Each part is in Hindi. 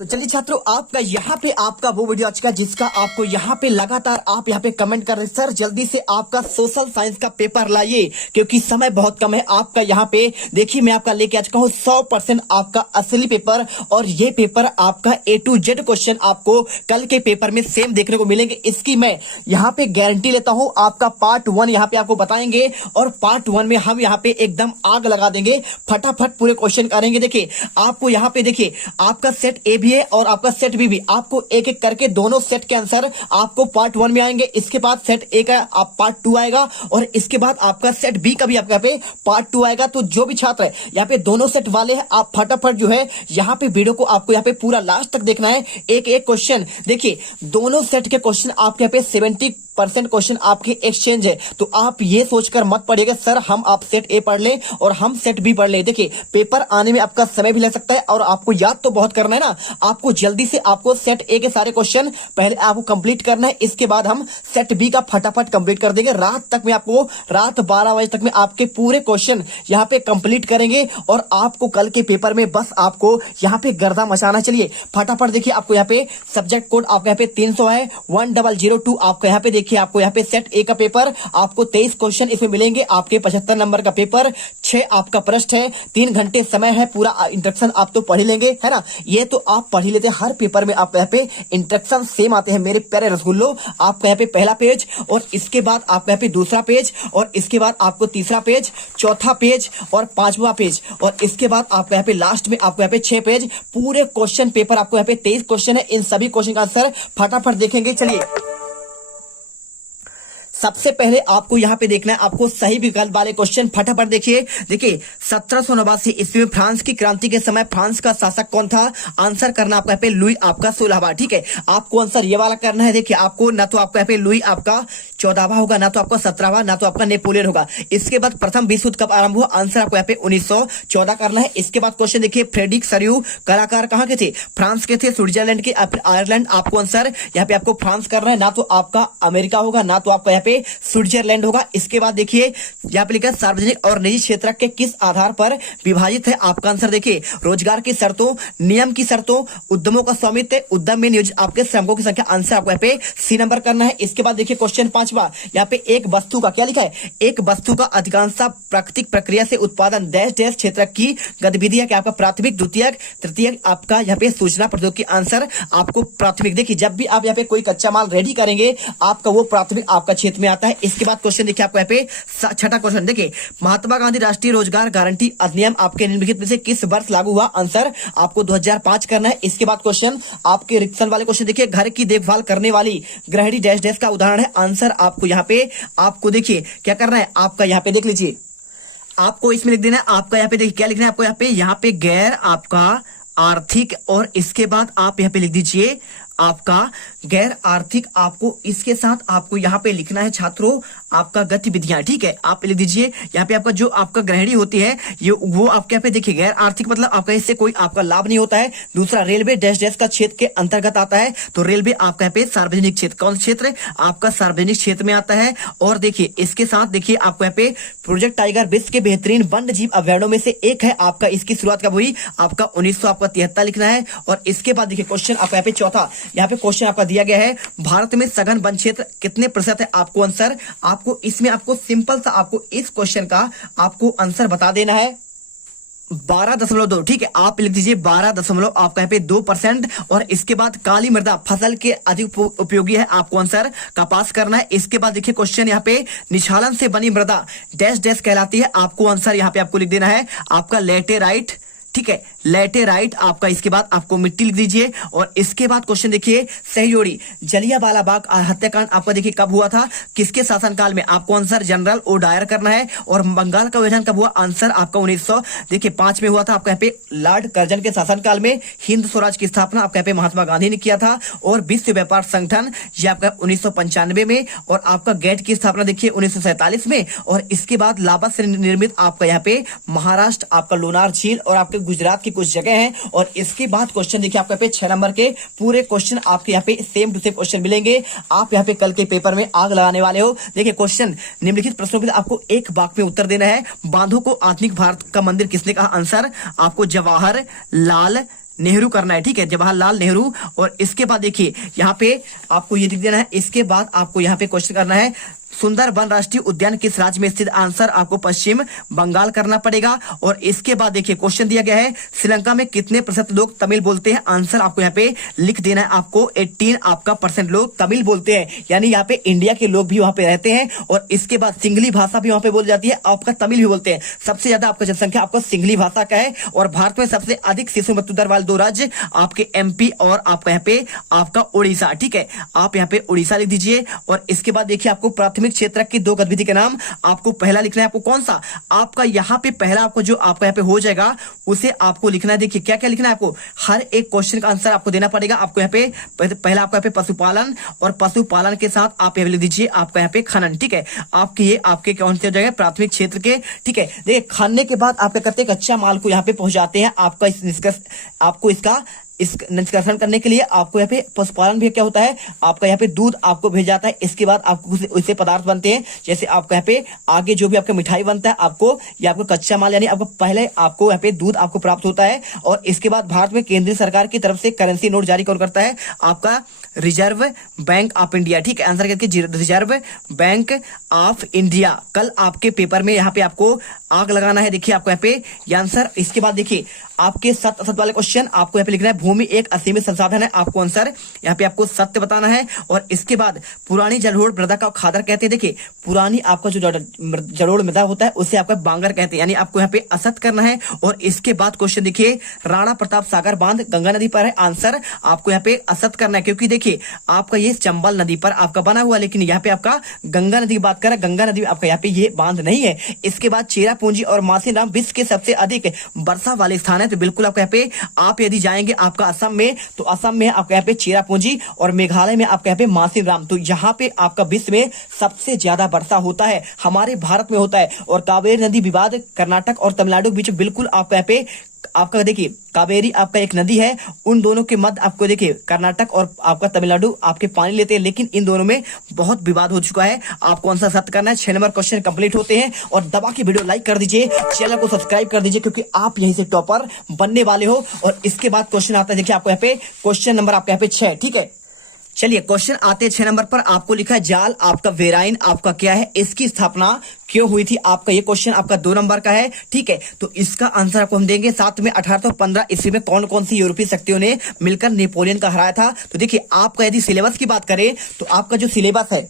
तो चलिए छात्रों, आपका यहाँ पे आपका वो वीडियो आ चुका है जिसका आपको यहाँ पे लगातार आप यहाँ पे कमेंट कर रहे हैं, सर जल्दी से आपका सोशल साइंस का पेपर लाइए क्योंकि समय बहुत कम है। आपका यहाँ पे देखिए मैं आपका लेके आ चुका हूँ 100% आपका असली पेपर, और ये पेपर आपका A to Z क्वेश्चन आपको कल के पेपर में सेम देखने को मिलेंगे। इसकी मैं यहाँ पे गारंटी लेता हूँ। आपका पार्ट 1 यहाँ पे आपको बताएंगे और पार्ट 1 में हम यहाँ पे एकदम आग लगा देंगे, फटाफट पूरे क्वेश्चन करेंगे। देखिए आपको यहाँ पे देखिए आपका सेट ए भी है और आपका सेट बी भी, आपको एक एक करके दोनों सेट के आंसर आपको पार्ट 1 में आएंगे। इसके बाद सेट ए का आप पार्ट 2 आएगा और इसके बाद आपका सेट बी का भी आपका यहाँ पे पार्ट 2 आएगा। तो जो भी छात्र है यहाँ पे दोनों सेट वाले हैं, आप फटाफट जो है यहाँ पे वीडियो को आपको यहाँ पे पूरा लास्ट तक देखना है। एक एक क्वेश्चन देखिए, दोनों सेट के क्वेश्चन आपके यहाँ पे 70% क्वेश्चन आपके एक्सचेंज है। तो आप ये सोचकर मत पढ़िएगा सर हम आप सेट ए पढ़ लें और हम सेट बी पढ़ लें। देखिए पेपर आने में आपका समय भी लग सकता है और आपको याद तो बहुत करना है ना। आपको जल्दी से आपको सेट ए के सारे क्वेश्चन पहले आपको कंप्लीट करना है, इसके बाद हम सेट बी का फटाफट कंप्लीट कर देंगे। रात तक में आपको रात 12 बजे तक में आपके पूरे क्वेश्चन यहाँ पे कंप्लीट करेंगे और आपको कल के पेपर में बस आपको यहाँ पे गर्दा मचाना। चलिए फटाफट देखिए, आपको यहाँ पे सब्जेक्ट कोड आपका यहाँ पे 300 है 1002। आपका यहाँ पे देखिए आपको यहाँ पे सेट ए का पेपर आपको 23 क्वेश्चन इसमें मिलेंगे। आपके 75 नंबर का पेपर, 6 आपका प्रश्न है, 3 घंटे समय है। पूरा इंस्ट्रक्शन आप तो पढ़ ही लेंगे है ना, ये तो आप पढ़ ही लेते हैं। हर पेपर में आप यहाँ पे इंस्ट्रक्शन सेम आते हैं मेरे प्यारे रसगुल्लो। आपका यहाँ पे पहला पेज और इसके बाद आपका यहाँ पे दूसरा पेज और इसके बाद आपको तीसरा पेज, चौथा पेज और 5वां पेज और इसके बाद आपका यहाँ पे लास्ट में आपको यहाँ पे 6 पेज। पूरे क्वेश्चन पेपर आपको यहाँ पे 23 क्वेश्चन है। इन सभी क्वेश्चन का आंसर फटाफट देखेंगे। चलिए सबसे पहले आपको यहाँ पे देखना है आपको सही विकल्प वाले क्वेश्चन। फटाफट देखिए 1789 ईस्वी में फ्रांस की क्रांति के समय फ्रांस का शासक कौन था? आंसर करना आपका यहाँ पे लुई आपका 16वां। ठीक है, आपको आंसर ये वाला करना है। देखिए आपको ना तो आपका यहाँ पे लुई आपका 14वां होगा, ना तो आपका 17वां, ना तो आपका नेपोलियन होगा। इसके बाद प्रथम विश्व युद्ध कब आरंभ हुआ? आंसर आपको यहाँ पे 1914 करना है। इसके बाद क्वेश्चन देखिए, फ्रेडरिक सरियू कलाकार कहाँ के थे? फ्रांस के थे, स्विट्जरलैंड के, आयरलैंड। आपको आंसर यहाँ पे आपको फ्रांस करना है, ना तो आपका अमेरिका होगा, ना तो आपका स्विट्जरलैंड होगा। इसके बाद देखिए यहाँ पे लिखा सार्वजनिक और निजी क्षेत्र के किस आधार पर विभाजित है? आपका आंसर देखिए रोजगार की शर्तों, नियम की शर्तों, उद्यमों का स्वामित्व, उद्यम में नियोजित आपके श्रमिकों की संख्या। आंसर आपको यहाँ पे सी नंबर करना है। इसके बाद देखिए क्वेश्चन 5वां, यहाँ पे एक वस्तु का क्या लिखा है? एक वस्तु का अधिकांशतः प्राकृतिक प्रक्रिया से उत्पादन डैश डैश क्षेत्र की गतिविधि है कि आपका प्राथमिक, द्वितीयक, तृतीयक। आपका यहाँ पे सूचना प्रौद्योगिकी। आंसर आपको प्राथमिक। देखिए जब भी आप यहाँ पे कोई कच्चा माल रेडी करेंगे आपका वो प्राथमिक आपका क्षेत्र में आता है। इसके बाद क्वेश्चन देखिए आपको यहाँ पे छठा क्वेश्चन देखिए, महात्मा गांधी राष्ट्रीय रोजगार गारंटी अधिनियम आपके निम्नलिखित में से किस वर्ष लागू हुआ? आंसर आपको 2005 करना है। इसके बाद क्वेश्चन आपके रिक्शन वाले क्वेश्चन देखिए, घर की देखभाल करने वाली गृहिणी डैश डैश का उदाहरण है। आंसर आपको यहाँ पे आपको देखिए क्या करना है, आपका यहाँ पे देख लीजिए, आपको इसमें लिख देना है। आपका यहाँ पे देखिए क्या लिखना है, आपको यहाँ पे गैर आपका आर्थिक, और इसके बाद आप यहाँ पे लिख दीजिए आपका गैर आर्थिक। आपको इसके साथ आपको यहाँ पे लिखना है छात्रों आपका गतिविधियां। ठीक है, आप लिख दीजिए यहाँ पे आपका जो आपका गृहिणी होती है ये वो आपके यहाँ पे देखिए गैर आर्थिक मतलब आपका इससे कोई आपका लाभ नहीं होता है। दूसरा रेलवे डैश डैश का क्षेत्र के अंतर्गत आता है, तो रेलवे आपका यहाँ पे सार्वजनिक क्षेत्र। कौन क्षेत्र? आपका सार्वजनिक क्षेत्र में आता है। और देखिए इसके साथ देखिए आपको यहाँ पे प्रोजेक्ट टाइगर विश्व के बेहतरीन वन्य जीव अभ्यारण्यों में से एक है। आपका इसकी शुरुआत कब हुई? आपका 1973 लिखना है। और इसके बाद देखिए क्वेश्चन आपका यहाँ पे चौथा, यहाँ पे क्वेश्चन आपका दिया गया है, भारत में सघन वन क्षेत्र कितने प्रतिशत है? आपको आंसर आपको इसमें आपको सिंपल सा आपको इस क्वेश्चन का आपको आंसर बता देना है 12.2। ठीक है, आप लिख दीजिए 12 आपका यहाँ पे 2%। और इसके बाद काली मृदा फसल के अधिक उपयोगी है। आपको आंसर कपास करना है। इसके बाद देखिए क्वेश्चन यहाँ पे निछालन से बनी मृदा डैश डैश कहलाती है। आपको आंसर यहाँ पे आपको लिख देना है आपका लेटेराइट। ठीक है, लेटेराइट। आपका इसके बाद आपको मिट्टी लिख दीजिए। और इसके बाद क्वेश्चन देखिए, सहयोड़ी जलियांवाला बाग हत्याकांड आपका देखिए कब हुआ था? किसके शासनकाल में? आपको आंसर जनरल ओ डायर करना है। और बंगाल का विभाजन कब हुआ? आंसर आपका 1905 में हुआ था। आपका यहाँ पे लॉर्ड कर्जन के शासनकाल में। हिंद स्वराज की स्थापना आपका यहाँ पे महात्मा गांधी ने किया था। और विश्व व्यापार संगठन ये आपका 1995 में। और आपका गेट की स्थापना देखिए 1947 में। और इसके बाद लावा से निर्मित आपका यहाँ पे महाराष्ट्र आपका लोनार झील और आपके गुजरात की कुछ जगह हैं। और इसके बाद क्वेश्चन देखिए आपके पे 6 नंबर के पूरे क्वेश्चन आपके यहाँ पे सेम टू सेम क्वेश्चन मिलेंगे। आप यहाँ पे कल के पेपर में आग लगाने वाले हो। देखिए क्वेश्चन निम्नलिखित प्रश्नों के आपको एक वाक्य में उत्तर देना है। बांधों को आधुनिक भारत का मंदिर किसने कहा? आंसर आपको जवाहर लाल नेहरू करना है, ठीक है, जवाहरलाल नेहरू। और इसके बाद देखिए यहाँ पे आपको ये लिख देना है। इसके बाद आपको यहाँ पे क्वेश्चन करना है सुंदरबन राष्ट्रीय उद्यान किस राज्य में स्थित, आंसर आपको पश्चिम बंगाल करना पड़ेगा। और इसके बाद देखिए क्वेश्चन दिया गया है श्रीलंका में कितने प्रतिशत लोग तमिल बोलते हैं, आंसर आपको यहाँ पे लिख देना है। आपको 18 आपका % लोग तमिल बोलते हैं, यानी यहाँ पे इंडिया के लोग भी वहां पे रहते हैं। और इसके बाद सिंगली भाषा भी वहां पे बोली जाती है, आपका तमिल भी बोलते हैं। सबसे ज्यादा आपका जनसंख्या आपका सिंगली भाषा का है। और भारत में सबसे अधिक शिशु मृत्यु दर वाले 2 राज्य आपके MP और आपका यहाँ पे आपका उड़ीसा, ठीक है, आप यहाँ पे उड़ीसा लिख दीजिए। और इसके बाद देखिए आपको प्राथमिक क्षेत्र की 2 गतिविधि के नाम आपको पहला लिखना है। आपको कौन सा, आपका यहाँ पे पहला आपको जो आपका यहाँ पे हो जाएगा उसे आपको लिखना है। देखिए क्या क्या लिखना है आपको, हर एक क्वेश्चन का आंसर आपको देना पड़ेगा। आपको यहाँ पे पहला आपको यहाँ पे पशुपालन, और पशुपालन के साथ आप यहाँ लिख दीजिए आपका यहाँ पे खनन, ठीक है। आपके ये आपके कौन से जगह प्राथमिक क्षेत्र के, ठीक है। देखिए खनने के बाद आप क्या करते हैं, कच्चा माल को यहाँ पे पहुंचाते हैं। आपका इस निष्कर्ष आपको इसका इस निष्कर्षण करने के लिए आपको यहाँ पे पशुपालन भी क्या होता है, आपका यहाँ पे दूध आपको भेजा जाता है। इसके बाद आपको उससे पदार्थ बनते हैं, जैसे आपका यहाँ पे आगे जो भी आपका मिठाई बनता है, आपको या आपको कच्चा माल, यानी आपको पहले आपको यहाँ पे दूध आपको प्राप्त होता है। और इसके बाद भारत में केंद्रीय सरकार की तरफ से करेंसी नोट जारी कौन करता है, आपका रिजर्व बैंक ऑफ इंडिया, ठीक है। आंसर करके रिजर्व बैंक ऑफ इंडिया। कल आपके पेपर में यहाँ पे आपको आग लगाना है, देखिए आपको यहाँ पे ये आंसर। इसके बाद देखिए आपके सत्य असत्य वाले क्वेश्चन आपको यहाँ पे लिखना है। भूमि एक असीमित संसाधन है, आपको आंसर यहाँ पे आपको सत्य बताना है। और इसके बाद पुरानी जलोढ़ मृदा का खादर कहते हैं। देखिए पुरानी आपका जो जलोढ़ मृदा होता है उसे आपका बांगर कहते हैं, यानी आपको यहाँ पे असत्य करना है। और इसके बाद क्वेश्चन देखिए राणा प्रताप सागर बांध गंगा नदी पर है, आंसर आपको यहाँ पे असत्य करना है, क्योंकि देखिए आपका ये चंबल नदी पर आपका बना हुआ, लेकिन यहाँ पे आपका गंगा नदी की बात करें, गंगा नदी में आपका यहाँ पे ये बांध नहीं है। इसके बाद चेरापूंजी और मासीराम विश्व के सबसे अधिक वर्षा वाले स्थान है, तो बिल्कुल आपको यहाँ पे आप यदि जाएंगे आपका असम में, तो असम में आपका यहाँ पे चेरापूंजी और मेघालय में आपका यहाँ पे मासीराम, तो यहाँ पे आपका विश्व में सबसे ज्यादा वर्षा होता है, हमारे भारत में होता है। और कावेरी नदी विवाद कर्नाटक और तमिलनाडु के बीच बिल्कुल आपका यहाँ पे आपका देखिए कावेरी आपका एक नदी है, उन दोनों के मध्य आपको देखिए कर्नाटक और आपका तमिलनाडु आपके पानी लेते हैं, लेकिन इन दोनों में बहुत विवाद हो चुका है। आपको आंसर सत्य करना है। 6 नंबर क्वेश्चन कंप्लीट होते हैं। और दबा के वीडियो लाइक कर दीजिए, चैनल को सब्सक्राइब कर दीजिए, क्योंकि आप यहीं से टॉपर बनने वाले हो। और इसके बाद क्वेश्चन आता है, देखिए आपको यहाँ पे क्वेश्चन नंबर आपका यहाँ पे 6, ठीक है। चलिए क्वेश्चन आते हैं 6 नंबर पर। आपको लिखा है जाल आपका वेराइन आपका क्या है, इसकी स्थापना क्यों हुई थी, आपका ये क्वेश्चन आपका 2 नंबर का है, ठीक है। तो इसका आंसर आपको हम देंगे। साथ में 1815 ईस्वी में कौन कौन सी यूरोपीय शक्तियों ने मिलकर नेपोलियन का हराया था। तो देखिए आपका यदि सिलेबस की बात करें तो आपका जो सिलेबस है,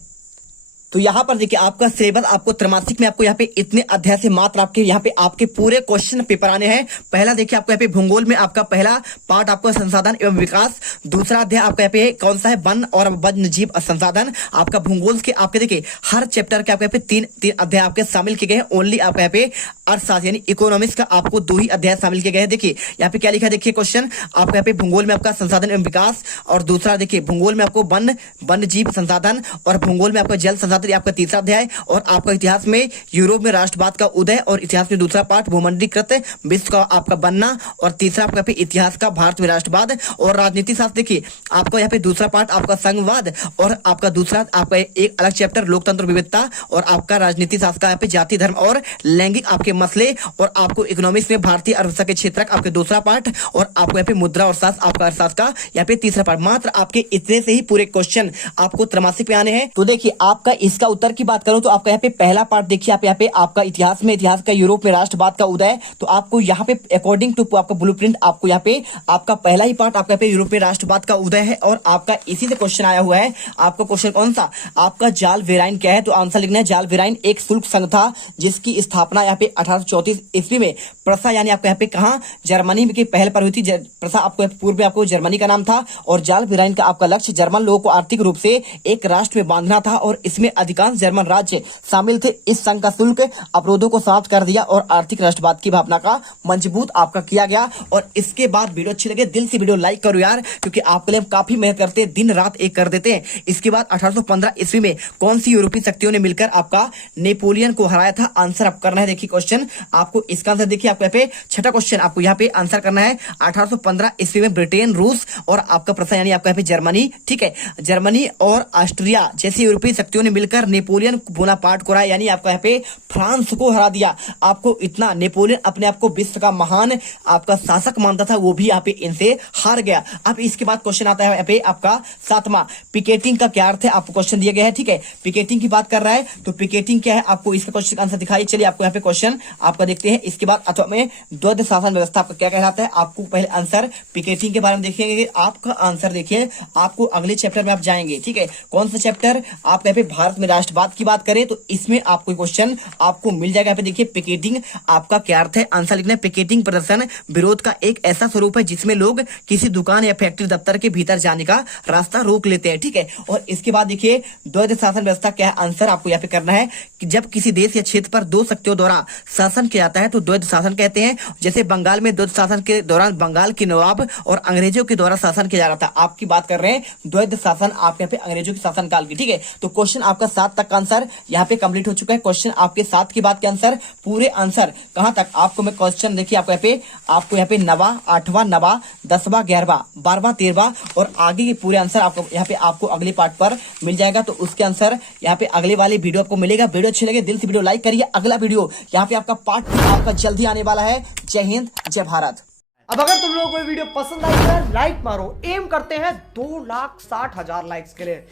तो यहाँ पर देखिए आपका सिलेबस आपको त्रैमासिक में आपको यहाँ पे इतने अध्याय से मात्र आपके यहाँ पे आपके पूरे क्वेश्चन पेपर आने हैं। पहला देखिए आपको यहाँ पे भूगोल में आपका पहला पार्ट आपका संसाधन एवं विकास, दूसरा अध्याय आपका यहाँ पे कौन सा है, वन और वन्य जीव संसाधन। आपका भूगोल के आपके देखिए हर चैप्टर के आपके यहाँ पे 3 अध्याय आपके शामिल किए गए हैं। ओनली आपका यहाँ पे अर्थशास्त्र यानी इकोनॉमिक्स का आपको 2 ही अध्याय शामिल किए गए हैं। देखिए यहाँ पे क्या लिखा है, देखिए क्वेश्चन आपका यहाँ पे भूगोल में आपका संसाधन एवं विकास, और दूसरा देखिए भूगोल में आपको वन्य जीव संसाधन, और भूगोल में आपका जल संसाधन आपका तीसरा अध्याय। और आपका इतिहास में यूरोप में राष्ट्रवाद का उदय, और इतिहास में दूसरा पार्ट भूमंडलीकृत विश्व का आपका बनना, और तीसरा आपका पे इतिहास का भारत में राष्ट्रवाद। और राजनीति शास्त्र देखिए आपका यहाँ पे दूसरा पार्ट आपका संघवाद, और आपका दूसरा आपका एक अलग चैप्टर लोकतंत्र विविधता, और आपका राजनीति शास्त्र का यहाँ पे जाति धर्म और लैंगिक आपके मसले, और आपको इकोनॉमिक्स में भारतीय अर्थव्यवस्था के क्षेत्र का आपके दूसरा पार्ट, और आपको यहाँ पे मुद्रा और शास्त्र आपका अर्थशास्त्र का यहाँ पे तीसरा पार्ट। मात्र आपके इतने से ही पूरे क्वेश्चन आपको त्रैमासिक में आने हैं। तो देखिए आपका इसका उत्तर की बात करूं तो आपका यहाँ पे पहला पार्ट देखिए आप यहाँ पे आपका इतिहास में इतिहास का यूरोप में राष्ट्रवाद का उदय, तो आपको यहाँ पे अकॉर्डिंग टू आपका ब्लूप्रिंट आपको यहाँ पे आपका पहला ही पार्ट आपका यहाँ पे यूरोप में राष्ट्रवाद का उदय है। और आपका इसी से क्वेश्चन आया हुआ है। आपका क्वेश्चन कौन सा, आपका जाल वेराइन क्या है, तो आंसर लिखना है जाल वेराइन एक शुल्क संघ था जिसकी स्थापना यहाँ पे 1834 ईस्वी में प्रसा यानी आपको यहाँ पे कहा जर्मनी की पहल पर हुई थी। प्रसा आपको पूर्व में आपको जर्मनी का नाम था। और जाल वेराइन का आपका लक्ष्य जर्मन लोगों को आर्थिक रूप से एक राष्ट्र में बांधना था, और इसमें अधिकांश जर्मन राज्य शामिल थे। इस संघ का शुल्क अवरोधों को समाप्त कर दिया और आर्थिक राष्ट्रवाद की भावना का मजबूत आपका किया गया। और इसके बाद वीडियो अच्छी लगे दिल से वीडियो लाइक करो यार, क्योंकि आपके लिए हम काफी मेहनत करते हैं, दिन रात एक कर देते हैं। इसके बाद 1815 ईस्वी में कौन सी यूरोपीय शक्तियों ने मिलकर आपका नेपोलियन को हराया था, आंसर आप करना है। देखिए क्वेश्चन आपको इसका आंसर देखिए आपको यहाँ पे छठा क्वेश्चन आपको यहाँ पे आंसर करना है। 1815 ईस्वी में ब्रिटेन, रूस और आपका प्रसा यानी आपका यहाँ पे जर्मनी, ठीक है, जर्मनी और ऑस्ट्रिया जैसी यूरोपीय शक्तियों ने मिलकर मिलकर नेपोलियन बोनापार्ट को हराया, यानी आपका यहाँ पे फ्रांस को हरा दिया। आपको इतना नेपोलियन अपने आप को विश्व का महान आपका शासक मानता था, वो भी यहाँ पे इनसे हार गया। अब इसके बाद क्वेश्चन आता है यहाँ पे आपका 7वां, पिकेटिंग का क्या अर्थ है, आपको क्वेश्चन दिया गया है। ठीक है, पिकेटिंग की बात कर रहा है, तो पिकेटिंग क्या है, आपको इसका क्वेश्चन का आंसर दिखाई। चलिए आपको यहाँ पे क्वेश्चन आपका देखते हैं। इसके बाद अथवा में द्वैध शासन व्यवस्था आपका क्या कहलाता है, आपको पहले आंसर पिकेटिंग के बारे में देखेंगे। आपका आंसर देखिए, आपको अगले चैप्टर में आप जाएंगे। ठीक है, कौन सा चैप्टर, आप यहाँ पे भारत में राष्ट्रवाद की बात करें तो इसमें आपको क्वेश्चन आपको मिल जाएगा। यहाँ पे देखिए पिकेटिंग आपका क्या अर्थ है, आंसर लिखना है। पिकेटिंग प्रदर्शन विरोध का एक ऐसा स्वरूप है जिसमें लोग किसी दुकान या फैक्ट्री दफ्तर के भीतर जाने का रास्ता रोक लेते हैं। ठीक है, और इसके बाद देखिए द्वैध शासन व्यवस्था क्या है, आंसर आपको यहाँ पे करना है कि जब किसी देश या क्षेत्र पर दो शक्तियों द्वारा शासन किया जाता है तो द्वैध शासन कहते हैं। जैसे बंगाल में द्वैध शासन के दौरान बंगाल के नवाब और अंग्रेजों के द्वारा शासन किया जा रहा था। आपकी बात कर रहे हैं द्वैध शासन, आप यहाँ पे अंग्रेजों के शासन काल की। ठीक है, तो क्वेश्चन आपका 7 तक का आंसर यहाँ पे कंप्लीट हो चुका है। क्वेश्चन आपके 7 की बात के आंसर, पूरे आंसर कहां तक आपको मैं क्वेश्चन देखिए, आपको यहाँ पे 9वां, 8वां, 9वां, 10वां, 11वां, 12वां, 13वां और आगे के पूरे आंसर आपको यहाँ पे आपको अगले पार्ट पर मिल जाएगा। तो उसके आंसर यहाँ पे अगले वाले वीडियो आपको मिलेगा। वीडियो अच्छी लगे दिल से वीडियो लाइक करिए। अगला वीडियो यहाँ पे आपका पार्ट 2 आपका जल्दी आने वाला है। जय हिंद, जय भारत। अब अगर तुम लोगों को ये वीडियो पसंद आई है, लाइक मारो। एम करते हैं 2,60,000 लाइक्स के लिए।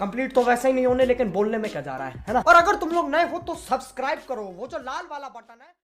कंप्लीट तो वैसे ही नहीं होने, लेकिन बोलने में क्या जा रहा है ना। और अगर तुम लोग नए हो तो सब्सक्राइब करो, वो जो लाल वाला बटन है।